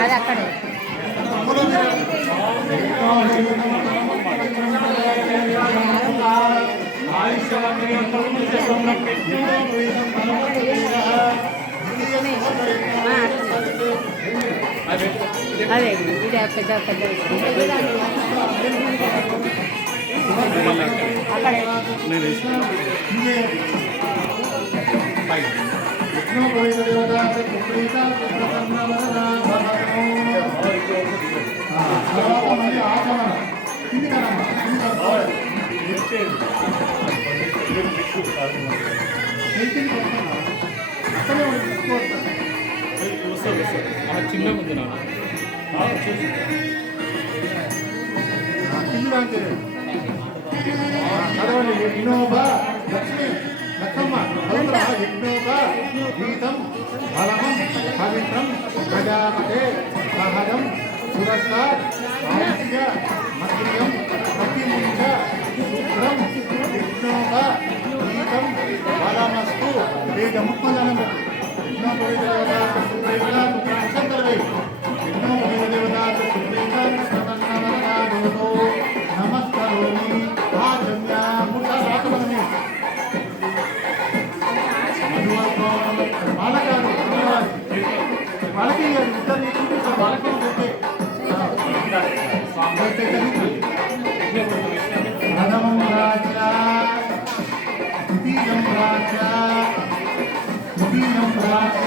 అది అక్కడే అదే ఇది పెద్ద పెద్ద అక్కడే చిన్న ముందు చదవండి. వినోబా లక్ష్మి లక్కమ్మ విఘ్నోబా గీతం బలమం పవిత్రం ప్రజాపతే సహజం సురస్కార్ ఆయుష్య మధ్యం ప్రతిముంచ శుభ్రం విఘ్నోబా గీతం బలమస్తు వేద ముప్పదనం నమస్కారోమి వాళ్ళకి వాళ్ళకి ప్రథమం రాజ ద్వితీయం రాజ తృతీయం రాజ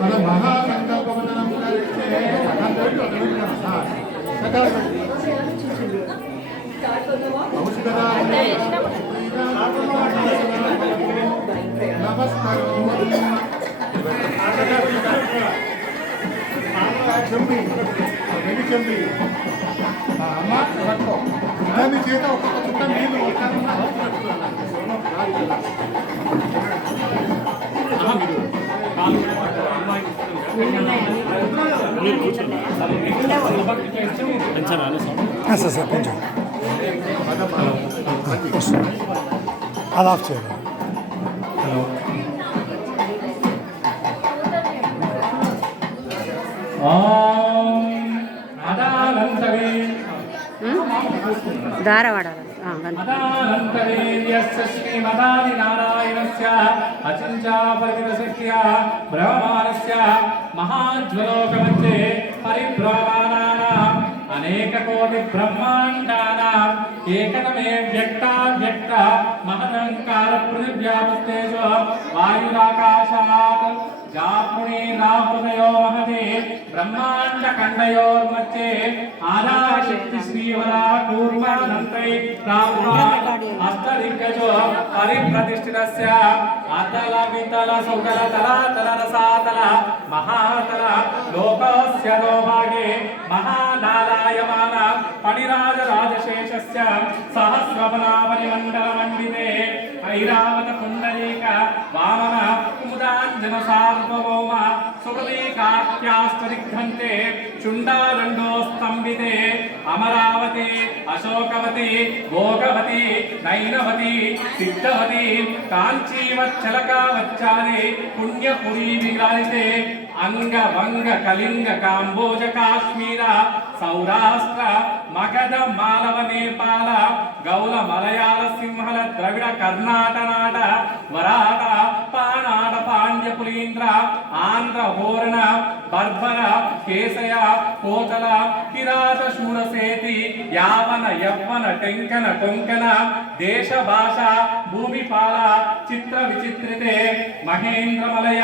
మన మహాసంకల్పవనం చెంబి రెండు చెంబి అమ్మ పట్టుకో దాన్ని చేత ఒక్కొక్క చుట్ట నీళ్ళు సార్ కొంచెం అది ఆఫ్ చేయాలి. ధారవాడ మహాజ్వలోకమధ్యే పరిభ్రమాణానాం అనేక కోటి బ్రహ్మాండానాం ఏకతమే వ్యక్తావ్యక్త మహదంకార పృథివ్యాపస్తేజో వాయురాకాశాత్ జాపుణీరాహృదయో మహతే బ్రహ్మాండ ఖండయోర్మధ్యే ఆదాశక్తి శ్రీవరా కూర్మానంతై అష్టదిగ్గజో పరిప్రతిష్ఠితస్య అతల వితల సుకల తలాతల రసాతల మహాతల లోకస్య లోభాగే మహానారాయమాన పణిరాజ రాజశేషస్య సహస్రవనామణి మండితే ఐరావత కుండలీక వామన కుముదాంజన సార్వభౌమ సుగదీకాఖ్యాస్తరిగ్ధంతే చుండాలండో స్తంభితే అమరావతి అశోకవతి భోగవతి నైనవతి సిద్ధవతి కాంచీవచ్చలకావచ్చారి పుణ్యపురీ విగ్రహితే అంగవంగ కళింగ కాంబోజ కాశ్మీర సౌరాష్ట్ర మగధ మాలవ నేపాల గౌల మలయాళ సింహల ద్రవిడ కర్ణాటనాట వరాట పానాట పాండ్య పులీంద్ర ఆంధ్ర హోరణ బర్బర కేశయ కోతల కిరాత శూరసేతి యావన యవ్వన టెంకన కొంకణ దేశ భాష భూమిపాల చిత్ర విచిత్రితే మహేంద్రమలయ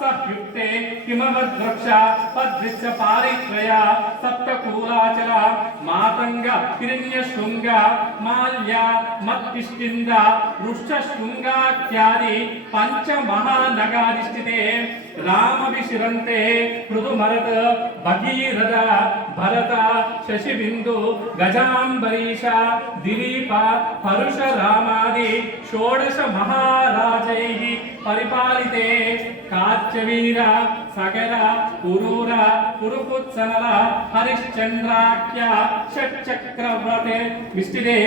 సహ్యుక్తే హిమవద్వృక్ష పద్విచ్చ పారిత్రయ సప్తకూలాచల మాతంగ హిరణ్య శృంగ మాల్య మత్కిష్కింద వృక్ష శృంగాఖ్యాది పంచ మహానగాధిష్ఠితే రామవిశిరంతే మృదుమరత భగీరథ భరత శశిబిందు గజాంబరీష దిలీప పరుశరామాది షోడశ మహారాజైః పరిపాలితే కాచ్యవీర సగర పురూర పురుపుత్సనల హరిశ్చంద్రాఖ్య షట్చక్రవర్తే విష్టిదే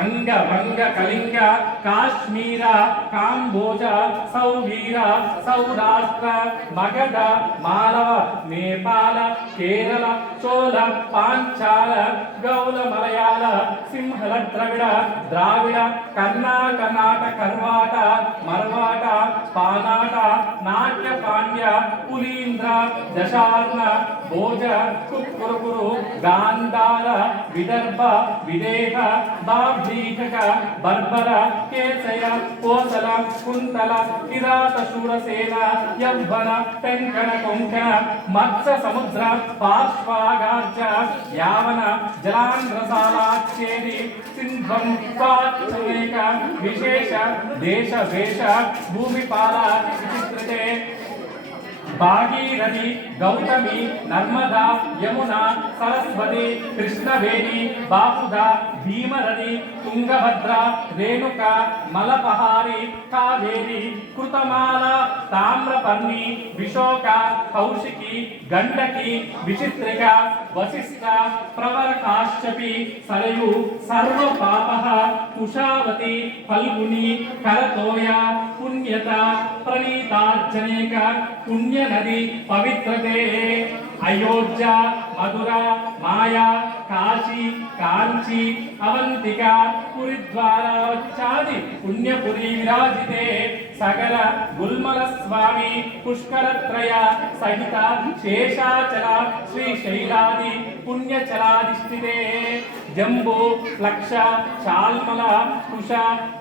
అంగభంగ కళింగ కాశ్మీర కాంబోజ సౌవీర సౌరాష్ట్ర మగధ మాలవ నేపాల కేరళ చోళ పాంచాల గౌల మలయాళ సింహళ ద్రవిడ ద్రావిడ కర్ణాటక కర్వాట మర్వాట పానాట నాట్య పాండ్య పులీంద్ర దశార్ణ భోజ కుక్కురుకురు గాంధార విదర్భ విదేహ బాభ్రీకక బర్బర కేశయ కోసల కుంతల కిరాత శూరసేన యవ్వన టెంకణ కొంకణ మత్స్య సముద్ర పార్శ్వాగార్జ యావన జలాంధ్రసాలాచ్ఛేది సింధ్వం స్వాచ్ఛనేక విశేష దేశ వేష భూమిపాల విచిత్రతే భాగీరథి గౌతమి నర్మదా యమునా సరస్వతి కృష్ణవేణి బాపుద భీమరథి తుంగభద్ర రేణుక మలపహారి కావేరి కృతమాల తామ్రపర్ణి విశోక కౌశికి గండకి విచిత్రిక వశిష్ట ప్రవర కాశ్యపి సరయు సర్వ పాపః కుషావతి ఫల్గుని కరతోయ పుణ్యత ప్రణీతార్జనేక పుణ్య నది పవిత్రతే అయోధ్య మధుర మాయా కాశీ కాంచీ అవంతిక పురిద్వారావచ్చాది పుణ్యపురి విరాజితే సకల గుల్మల స్వామి పుష్కరత్రయ సహిత శేషాచల శ్రీశైలాది పుణ్యచలాధిష్ఠితే జంబూ లక్ష శాల్మల కుశ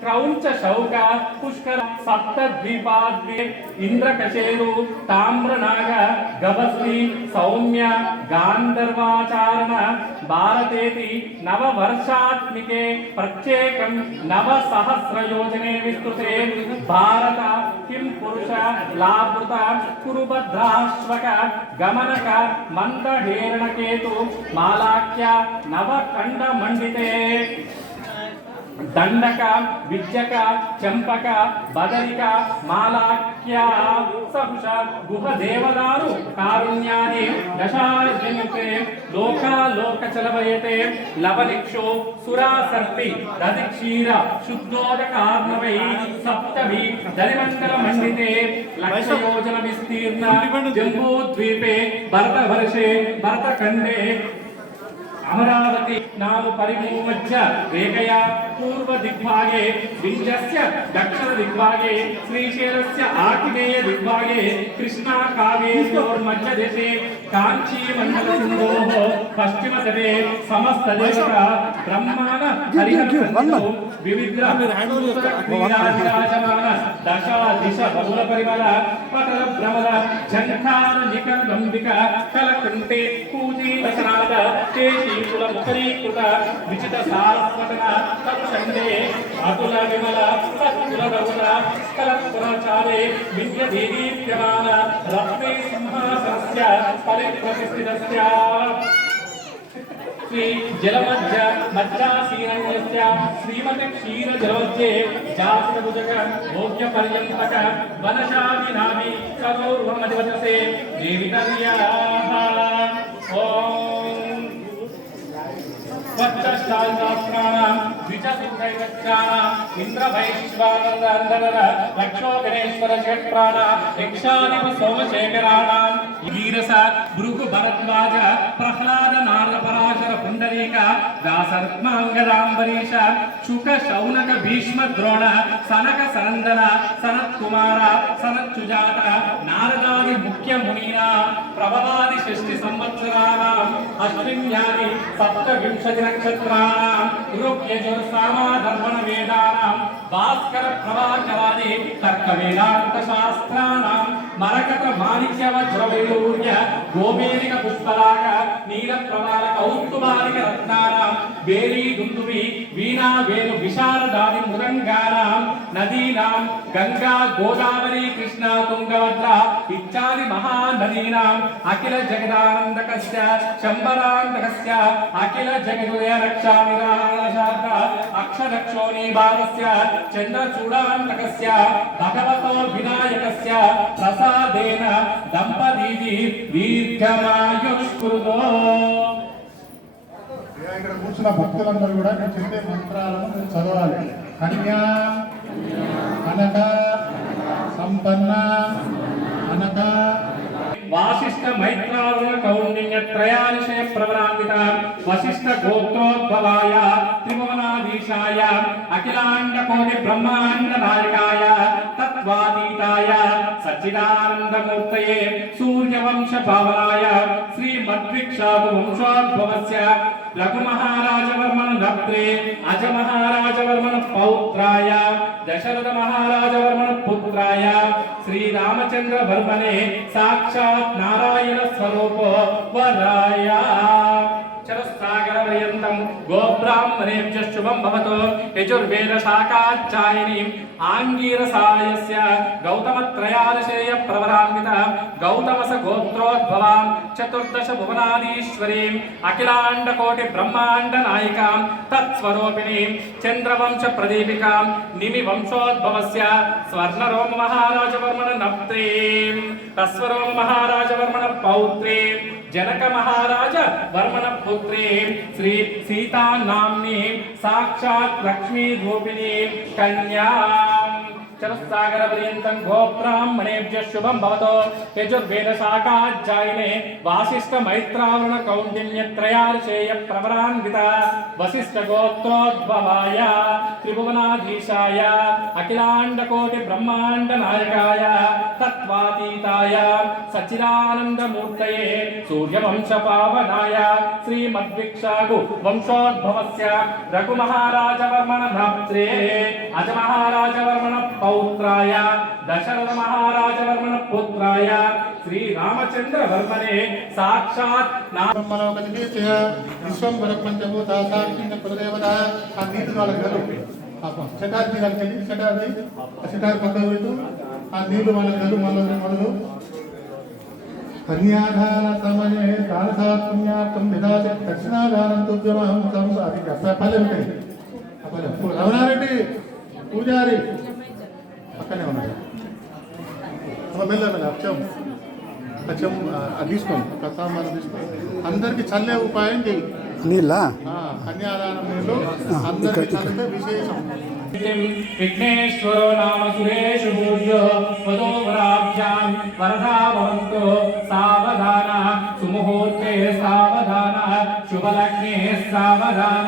క్రౌంచ శౌక పుష్కర సప్తద్వీపాద్వే ఇంద్రకశేరు తామ్రనాగ గభస్తి సౌమ్య గాంధర్వాచారణ భారతేతి నవవర్షాత్మికే ప్రత్యేకం నవ సహస్రయోజనే విస్తృతే భారత కిం పురుష లాభృత కురుభద్రాశ్వక గమనక మందహేరణకేతు మాలాఖ్య నవకండ మండితే దండక విద్యక చంపక బదరిక మాలాఖ్య సహుష గుహ దేవదారు కారుణ్యాది దశార్జనుతే లోకాలోక చలవయతే లవనిక్షో సురాసర్పి దదిక్షీర శుద్ధోదకార్ణవై సప్తవి దరిమండల మండితే లక్షయోజన విస్తీర్ణ జంబూద్వీపే భరతవర్షే భరతఖండే అమరావతి నామ పరిమూమజ్య రేఖయా పూర్వ దిగ్భాగే వింధ్యస్య దక్షిణ దిగ్భాగే శ్రీశైలస్య ఆగ్నేయ దిగ్భాగే కృష్ణా కావేర్యోర్మధ్య దేశే కాంచీ మండల సింధోః పశ్చిమ తటే సమస్త దేవత బ్రహ్మాణ హరిహర వివిధ విరాజమాన దశ దిశ బహుళ పరిమళ పటల భ్రమల జంఖాన నికందంబిక కలకంటే పూజీవసనాద చేసి కుల ముఖరీకృత విచిత సారస్వతన తత్సండే అతుల విమల సత్కుల రఘుల కలత్పురచారే విద్య దేదీప్యమాన రత్నే సింహాసనస్య పరిప్రతిష్ఠితస్య శ్రీ జలమధ్య మధ్యాసీనస్య శ్రీమతి క్షీర జలోజ్జే జాతభుజక భోగ్య పర్యంతక వనశాది నాభి సగౌర్వమధివతసే దేవితర్యాః ఓం స్వచ్ఛ శాస్త్రాణం पंचसिद्धैश्चान इंद्रवैश्वानंदनंदन लक्षो गणेश्वर षट्प्राण यक्षानिप सोमशेखराणां वीरस भृगु भरद्वाज प्रह्लाद नारद पराशर पुंडरीक व्यासर्त्मांगदांबरीश शुक शौनक भीष्म द्रोण सनक सनंदन सनत कुमार सनत सुजात नारदादि मुख्य मुनीना प्रभवादि षष्टि संवत्सराणाम् अश्विन्यानि सप्तविंशति नक्षत्राणाम् ऋग्यजुर् साम धर्मण वेदानां भास्कर प्रभाकरादि तर्क वेदांत शास्त्राणां मरकत माणिक्य वज्र वैडूर्य गोमेरिक पुष्पराग नील प्रवाल कौस्तुभारिक रत्नानां बेरी दुंदुभि वीणा वेणु विशारदादि मृदंगानां नदीनां गंगा गोदावरी कृष्णा तुंगभद्रा इत्यादि महानदीनां अखिल जगदानंदकस्य शंबरानंदकस्य अखिल जगदुदय रक्षामिराशाद अक्षरक्षोणीभावस्य चंद्रचूडानंदकस्य भगवतो विनायकस्य प्रसादेन दंपतीः दीर्घमायुष्कुरुतो। ఇక్కడ కూర్చున్న భక్తులందరూ కూడా నేను చెప్పే మంత్రాలను చదవాలి. కన్యా అనక సంపన్న అనక वासिष्ठ मैत्रावरुण कौंडिन्य त्रयानिशय प्रवरान्वित वसिष्ठ गोत्रोद्भवाय त्रिभुवनाधीशाय अखिलांड कोटि ब्रह्मांड नायकाय तत्वातीताय सच्चिदानंद मूर्तये सूर्यवंश पावनाय श्री मद्विक्षाभु वंशोद्भवस्य रघु महाराज वर्मन नप्त्रे अज महाराज वर्मन पौत्राय दशरथ महाराज वर्मन पुत्राय श्री रामचंद्र वर्मने साक्षात् नारायण स्वरूपो वराय चरसागर पर्यन्तं गोब्राह्मणेभ्यः शुभं भवतु। यजुर्वेद शाखाचायिनीं आंगीरसायस्य गौतमत्रयादशेय प्रवरान्वित गौतमस गोत्रोद्भवां चतुर्दश भुवनाधीश्वरीं अखिलांड कोटि ब्रह्मांड नायिकां तत्स्वरूपिणीं चंद्रवंश प्रदीपिकां निमि वंशोद्भवस्य स्वर्णरोम महाराज वर्मण नप्त्रीं तस्वरोम महाराज वर्मण पौत्रीं जनक महाराज वर्मण पुत्रीं श्री सीता नाम्नी साक्षात् लक्ष्मी रूपिणी कन्यां चरसागर पर्यन्तं गोब्राह्मणेभ्यः शुभं भवतु। यजुर्वेद शाखाचायिने वासिष्ठ मैत्रावरुण कौंडिन्य त्रयार्षेय प्रवरान्वित वसिष्ठ गोत्रोद्भवाय त्रिभुवनाधीशाय अखिलांड कोटि ब्रह्मांड नायकाय तत्वातीताय सच्चिदानंद मूर्तये सूर्यवंश पावनाय श्री मद्विक्षागु वंशोद्भवस्य रघु महाराज वर्मण भक्त्रे अज महाराज वर्मण पौत्राय दशरथ महाराज वर्मण पुत्राय श्री रामचंद्र वर्मने साक्षात् నామలోకతికి విశ్వంబర పంచభూత సాక్షిణ ప్రదేవత ఆ నీటి వాళ్ళకి షటార్ తీరాలి షటార్ పక్కన పెట్టు ఆ నీళ్లు వాళ్ళకి గలు మొదలు కన్యాదాన సమయే దానసాత్మ్యార్థం విధాతి దక్షిణాదానం తుభ్యమహం సంసారి పల్లె ఉంటాయి ఆ పల్లె రమణారెడ్డి పూజారి పక్కనే ఉన్నాడు మెల్ల అచ్చం అది తీసుకోండి ప్రసాదాలు తీసుకోండి అందరికి చల్లే ఉపాయం చేయి నీళ్ళ కన్యాదానం నీళ్ళు అందరికి చల్లితే విశేషం विघ्नेश्वरो नाम सुरेशु पूज्यो वधूवराभ्यां वरदा भवन्तु सावधान सुमुहूर्ते सावधान शुभलग्ने सावधान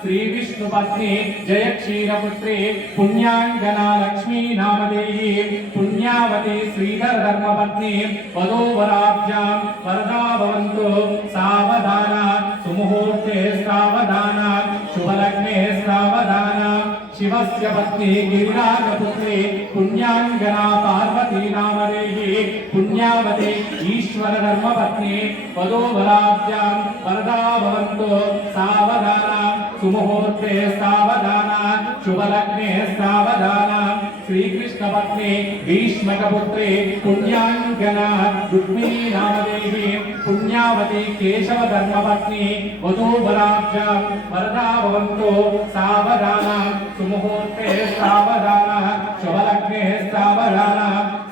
श्री विष्णुपत्नी जय क्षीरपुत्री पुण्याङ्गना लक्ष्मी नामदेवी पुण्यावती श्रीधर धर्मपत्नी वधूवराभ्यां वरदा भवन्तु सावधान सुमुहूर्ते सावधान शुभलग्ने सावधान शिवस्य पत्नी गिरिराजपुत्री पुण्याङ्गना पार्वती नामदेवी पुण्यावती ईश्वर धर्मपत्नी वधूवराभ्यां वरदा भवन्तु सावधान सुमुहूर्ते सावधान शुभलग्ने सावधान श्रीकृष्ण पत्नी भीष्मकपुत्री पुण्याङ्गना रुक्मिणी नामदेवी पुण्यावती केशव धर्मपत्नी वधूवराभ्यां वरदा भवन्तु सावधान मुहूर्ते सावधान शुभलग्ने सावधान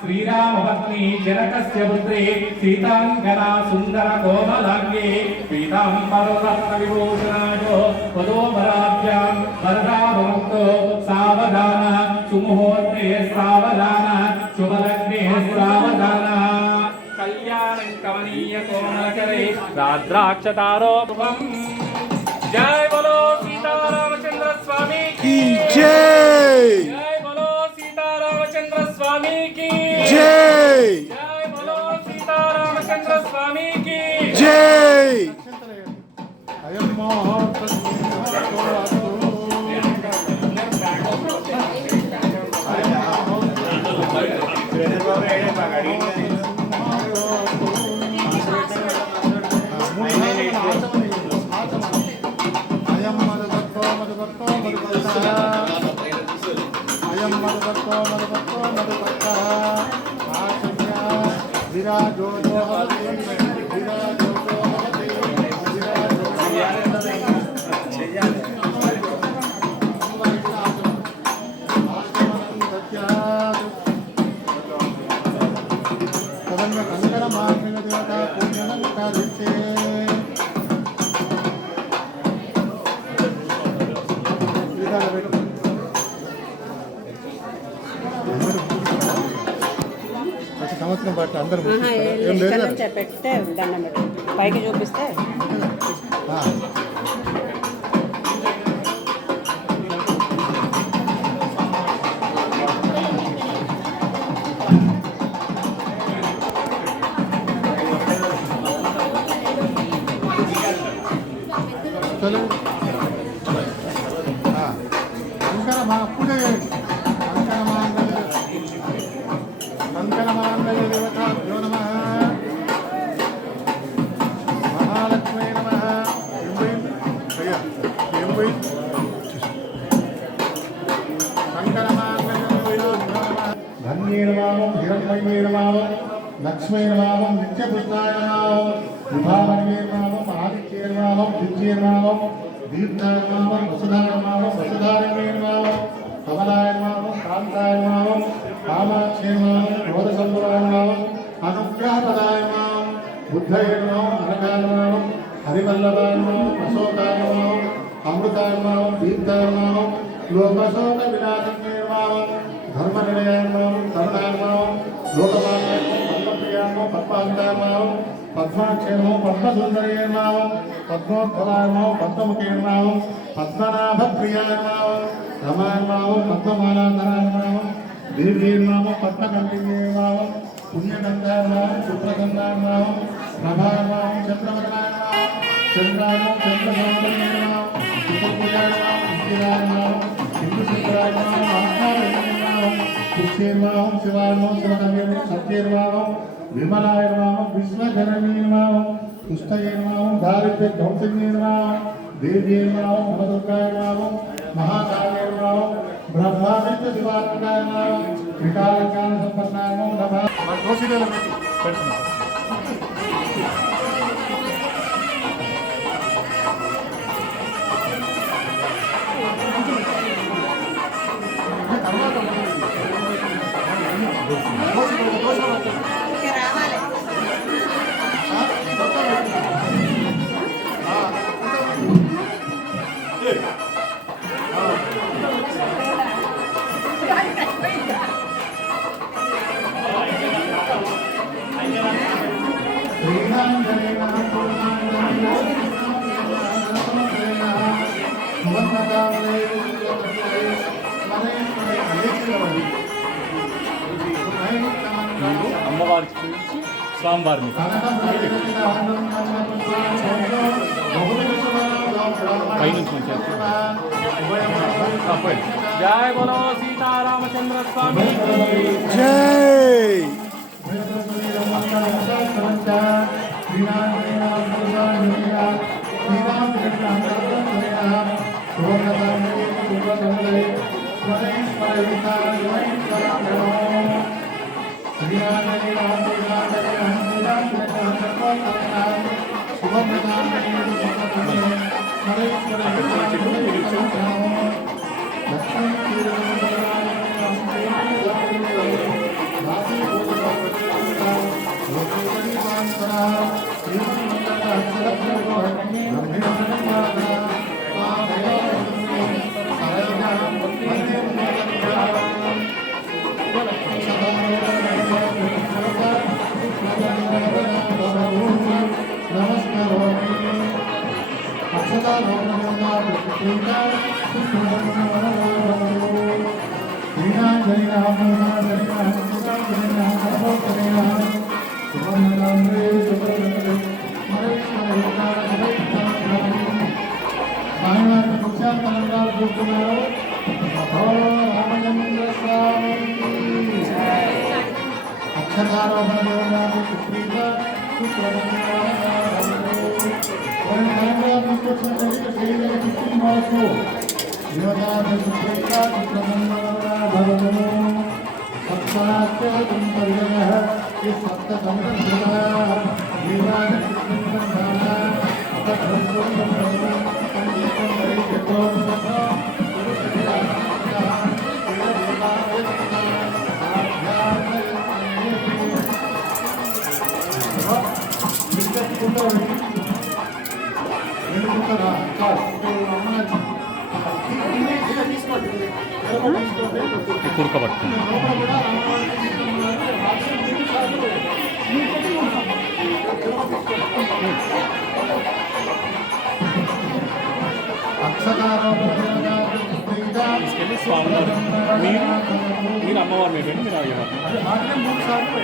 श्रीराम पत्नी जनकस्य पुत्री सीताङ्गना सुन्दर कोमलाङ्गी पीताम्बररत्नविभूषणायो वधूवराभ्यां वरदाभवन्तु सावधान सुमुहूर्ते सावधान शुभलग्ने सावधान कल्याणं कमनीय कोमलकरे राद्राक्षतारोपम जय बोलो सीतारामचंद्र स्वामी की जय जय बोलो सीतारामचंद्र स्वामी की जय जय बोलो सीतारामचंद्र स्वामी की जय అయం సంవత్సరం పాటు అందరూ ఏం లేదు పెడితే దండం పెట్టి పైకి చూపిస్తే చలో శంకర మా పూజ చేయండి శంకరమాంగళ్య దేవతాభ్యో నమః మహాలక్ష్మీ నమః ధన్యేర్వామం హిరణ్మయేర్వామం లక్ష్మీర్వామం నిత్యపుత్రాయర్వామం విభావనేర్వామం ఆదిత్యేర్వామం దిత్యేర్వామం దీర్ఘాయర్వామం వసుధాయర్వామం వసుధారణేర్వామం కమలాయర్వామం కాంతాయర్వామం కామాక్షేర్వామం క్రోధసంభవాయర్వామం అనుగ్రహపదాయర్వామం బుద్ధయేర్వామం నరకాయర్వామం హరివల్లభాయర్వామం అశోకాయర్వామం అమృతాయర్వామం దీర్ఘాయర్వామం లోకశోక వినాశన్యేర్వామం ధర్మనిలయాయర్వామం కరుణాయర్వామం లోకపాలయర్వామం పద్మప్రియాయర్వామం పద్మాంతాయర్వామం పద్మాక్షేర్వామం పద్మసుందరయేర్వామం పద్మోద్భవాయర్వామం పద్మముఖేర్వామం పద్మనాభప్రియాయర్వామం రమాయర్వామం పద్మమాలాధరాయర్వామం దీర్ఘేర్వామం పద్మకంఠిన్యేర్వామం పుణ్యగంధాయర్వామం శుభ్రగంధాయర్వామం ప్రభాయర్వామం చంద్రవదనాయర్వామం చంద్రాయర్వామం చంద్రసౌందర్యేర్వామం శుభప్రియాయర్వామం ఇందిరాయర్వామం హిందూశంకరాయర్వామం ఆత్మాయర్వామం పుష్యేర్వామం శివాయర్వామం శివకవ్యర్వామం సత్యేర్వామం విమలాయర్వామం విశ్వజననీర్వామం పుష్టయేర్వామం దారిద్ర్య ధ్వంసన్యేర్వామం దేవ్యేర్వామం నవదుర్గాయర్వామం మహాకాళేర్వామం బ్రహ్మావిత్య శివాత్మకాయర్వామం వికారజ్ఞాన సంపన్నాయర్వామం నమః మన దోషిదేల పెడుతున్నాం అమ్మవారికి చూపించి స్వామివారిని పైనుంచి జయ బోలో సీతారామచంద్ర స్వామి జై లక్ష్మీ కూరుకోబడుతుంది. తీసుకెళ్ళి స్వామివారు మీరు అమ్మవారు మీరు మీరు అయ్యేవారు. 3 సార్లు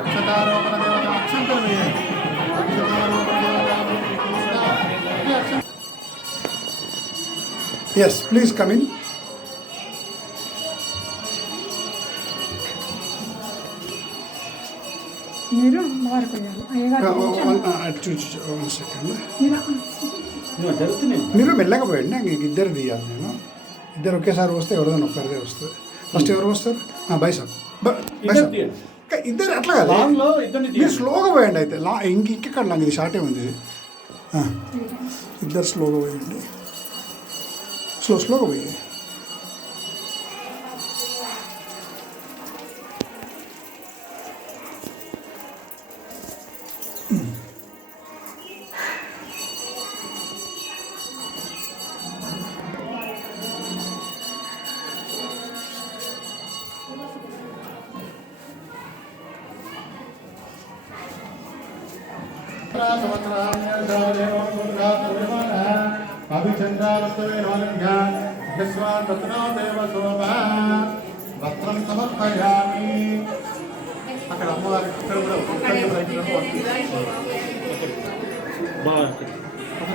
అక్షతారోపణ దేవత అక్షంతలు వేయండి. Yes, please come in. మీరు అమ్మవారికి పోయారు అయ్యగారు One second. మీరు మెల్లగా పోయండి. ఇంక ఇద్దరు తీయాలి. నేను ఇద్దరు ఒకేసారి వస్తే ఎవరిదైనా ఒక్కరిదే వస్తుంది. ఫస్ట్ ఎవరు వస్తారు? బై సార్, ఇద్దరు అట్లా కదా, మీరు స్లోగా పోయండి. అయితే ఇంకెక్కడ నాకు ఇది షార్టే ఉంది. ఇద్దరు స్లోగా పోయండి. స్లోగా పోయి. వస్త్రం సమర్పయామి. అక్కడ అమ్మవారి ఇక్కడ కూడా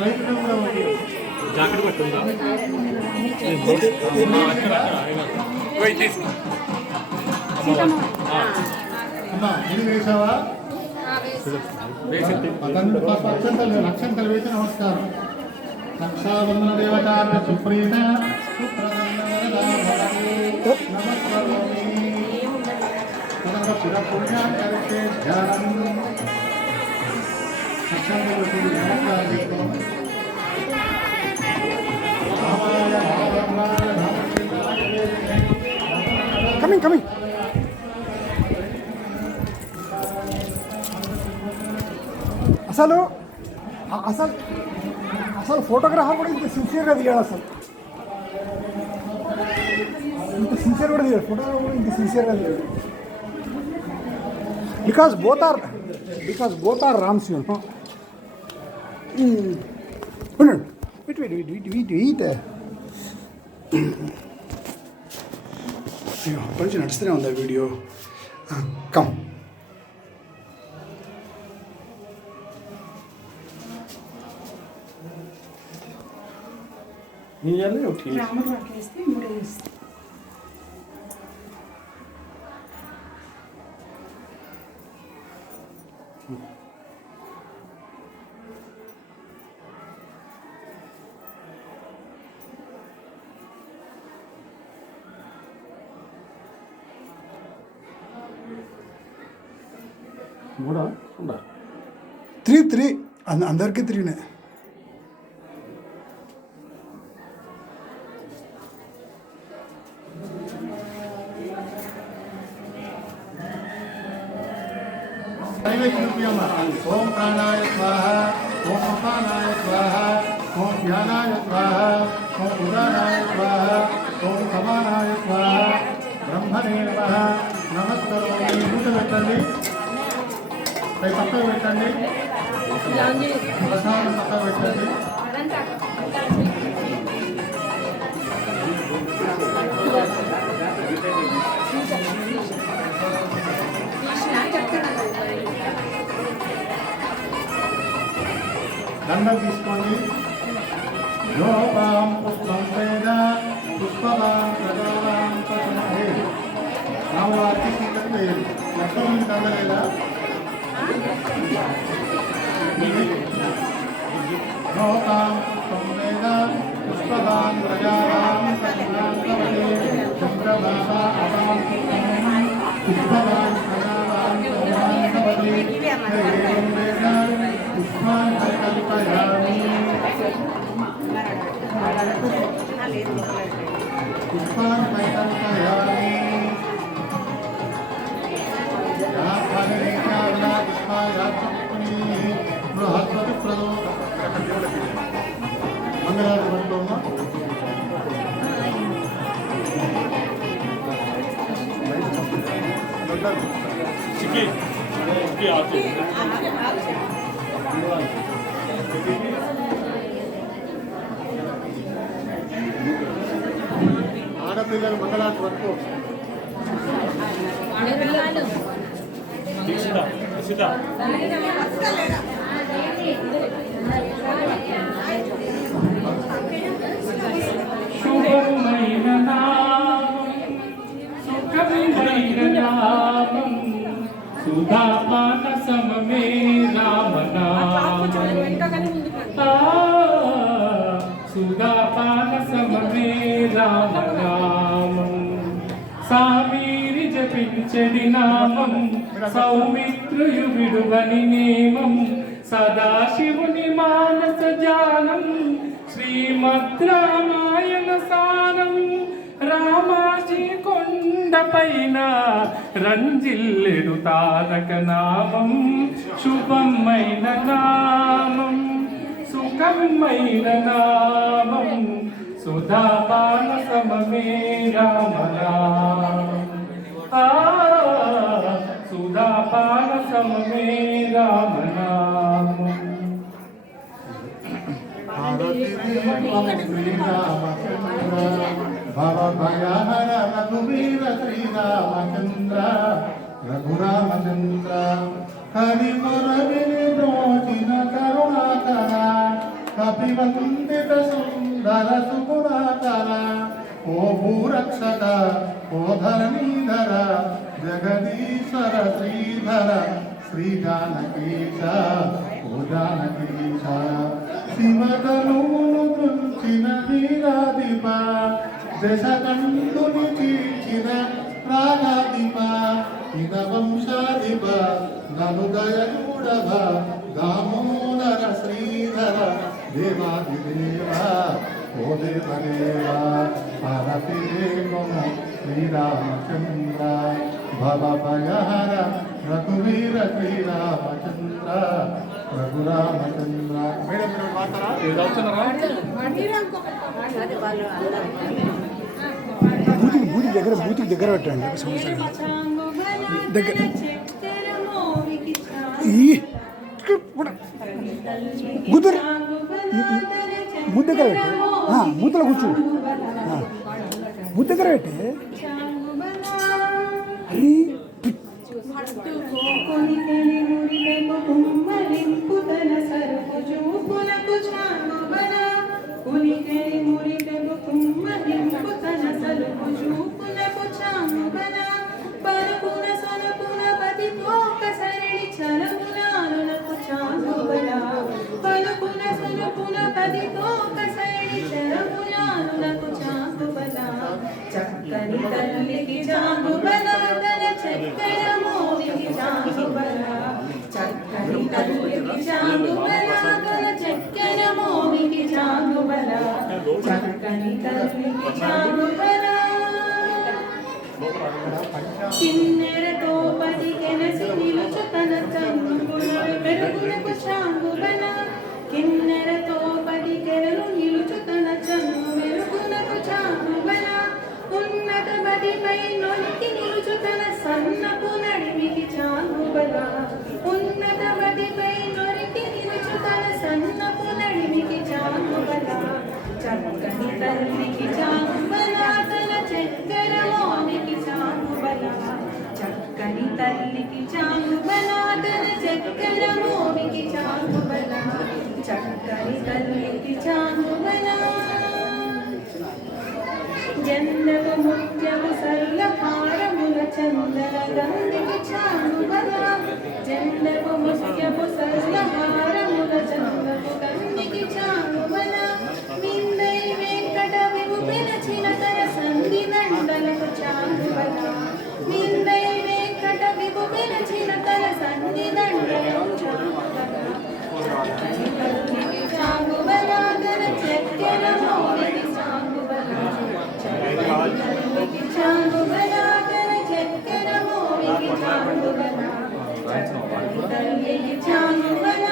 రైతు కూడా జాకెట్ పట్టుందా? అమ్మా ఇది వేసావా? అక్షంతలు వేసి నమస్కారం. రక్షాబంధన దేవతార్య సుప్రీత పుణ్యాకరిస్తే ధ్యానం అక్షంతలు కమింగ్ అసలు అసలు అసలు ఫోటోగ్రాఫర్ కూడా ఇంత సిన్సియర్గా దిగాడు. అసలు ఇంత సిన్సియర్ కూడా దిగాడు. ఫోటోగ్రాఫర్ కూడా ఇంత సిన్సియర్గా దిగాడు. Because both are rams. Wait అప్పటి నుంచి నడుస్తూనే ఉంది ఆ వీడియో. కమ్ రాముడు వారికి వేస్తే మూడే వేస్తే మూడా ఉందా? 3 అందరికీ 3నే. ఓం ప్రాణాయ స్వాహ, ఓం అపానాయ స్వాహ, ఓం ధ్యానాయ స్వాహ, ఓం ఉదానాయ స్వాహ, ఓం సమానాయ స్వాహ, బ్రహ్మణే నమః. నమస్కారం. మూట పెట్టండి, పై పక్కకు పెట్టండి, ప్రసాదం పక్కకు పెట్టండి. దండం తీసుకోండి. యోగాం పుష్పం వేద పుష్పవాం ప్రజావాం పశుమహే. రామవారికి స్వీకరణ లేదు. ఎంతమంది దండలేదా? యోగాం పుష్పం వేద పుష్పవాం ప్రజావాం పశుమహే. చంద్రబాబా అవాం పుష్పవాం ప్రజావాం పశుమహే. పుష్పాన్ కల్పయామి. పుష్పాన్ కల్పయామి. మంగళాలు పట్టుకోమా. ఆడపిల్లలు మంగళాలు పట్టుకో. శుభమైన నామం సుఖమైన నామం సుధాపాన సమమే రామనామం. సుధాపాన సమమే రామనామం. సామీరి జపించడి నామం సౌమిత్రుయు విడువని నేమం. సదాశివుని మానస జానం శ్రీమద్ రామాయణ సారం. రామాజీ కొండపైన రంజిల్లెడు తారక నామం. శుభమైన నామం సుఖమైన నామం సుధాపాన సమమే రామనామం. సుధాపాన సమమే రామనామం. భవ భయహర రఘువీర శ్రీరామచంద్ర రఘురామచంద్ర. హరిమరవిని బ్రోచిన కరుణాకర కపివందిత సుందర సుగుణాకర. ఓ భూరక్షక ఓ ధరణీధర జగదీశ్వర శ్రీధర శ్రీ జానకీశ ఓ జానకీశ. శివధనువును తుంచిన వీరాధిప దశకంఠుని చీల్చిన రాగాధిప. ఇన వంశాధిప నను దయనుడవ దామోదర శ్రీధర దేవాదిదేవ ఓ దేవదేవ. భారతి దేవము శ్రీరామచంద్ర భవ భయహర రఘువీర శ్రీరామచంద్ర రఘురామచంద్ర. మేడం మీరు మాట్లాడరా? బూతికి దగ్గర పెట్టండి. ఒక సంవత్సరం దగ్గర గుద్దరు ముద్దెగ్గర పెట్టి ముద్దలు కూర్చో. ముద్దెగ్గర పెట్టి చక్కని తల్లికి చాంగుబల తన చక్కెర మోవికి చాంగుబల. చక్కని తల్లికి చాంగుబల తన చక్కెర మోవికి చాంగుబల. చక్కని తల్లికి చాంగుబల. కిన్నెరతో పదికెనసి నిలుచు తన చంగుల మెరుగునకు చాంగుబల. కిన్నెరతో పదికెరలు నిలుచు తన చంగు మెరుగునకు చాంగుబల. ఉన్నత బదిపై నొలికి నిలుచు తన సన్నపు నడిమికి చాంగుబల. ఉన్నత బదిపై నొలికి నిలుచు తన సన్నపు నడిమికి చాంగుబల. చక్కని తల్లికి చాంగుబల తన చక్కెర మోవికి చాంగుబల. చక్కని తల్లికి చాంగుబల తన చక్కెర మోవికి చాంగుబల. చక్కని తల్లికి చాంగుబల జందపు ముత్యము సరుల హారముల చందన గంధికి చాంగుబల జందపు ముత్యపు సరుల హారముల చందపు గంధికి చాంగుబల మిందై వెంకట విభుపిన చిలకర సంధి దండలకు చాంగుబల మిందై వెంకట విభుపిన చిలకర సంధి దండలకు చాంగుబల గర చక్కెర మౌలికి చాంగుబల చాంగుబల గర చక్కెర మౌలికి చాంగుబల తల్లికి చాంగుబల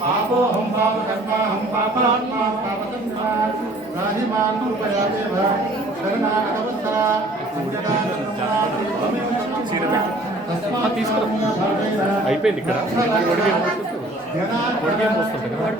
పాపోహం పాపకర్మాహం పాపాత్మా పాపసంధ్యా రాహిమాన్ కృపయా దేవ శరణాగతవత్సర అయిపోయింది ఇక్కడ.